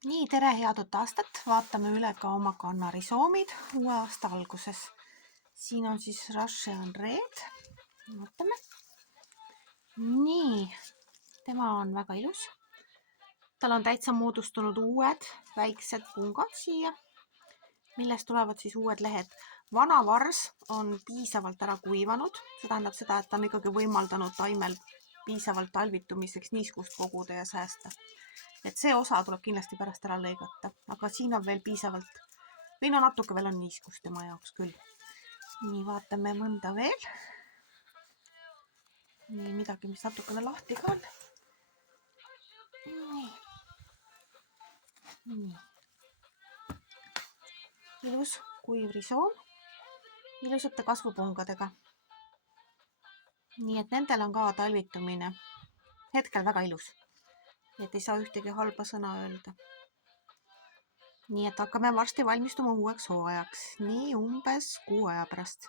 Nii, tere, head uut aastat! Vaatame üle ka oma kannarisoomid uue aasta alguses. Siin on siis Russian Red. Vaatame. Nii, tema on väga ilus. Tal on täitsa moodustunud uued väiksed pungad siia, millest tulevad siis uued lehed. Vana vars on piisavalt ära kuivanud. See tähendab seda, et ta on ikkagi võimaldanud taimel piisavalt talvitumiseks niiskust koguda ja säästa. Et see osa tuleb kindlasti pärast ära lõigata, aga siin on veel piisavalt, või no natuke veel on niiskust tema jaoks küll. Nii, vaatame mõnda veel. Nii, midagi, mis natukene lahti ka on. Nii. Ilus kuiv risoom, ilusate kasvupungadega. Nii, et nendel on ka talvitumine hetkel väga ilus. Et ei saa ühtegi halba sõna öelda. Nii, et hakkame varsti valmistuma uueks hooajaks, nii umbes 6 aja pärast.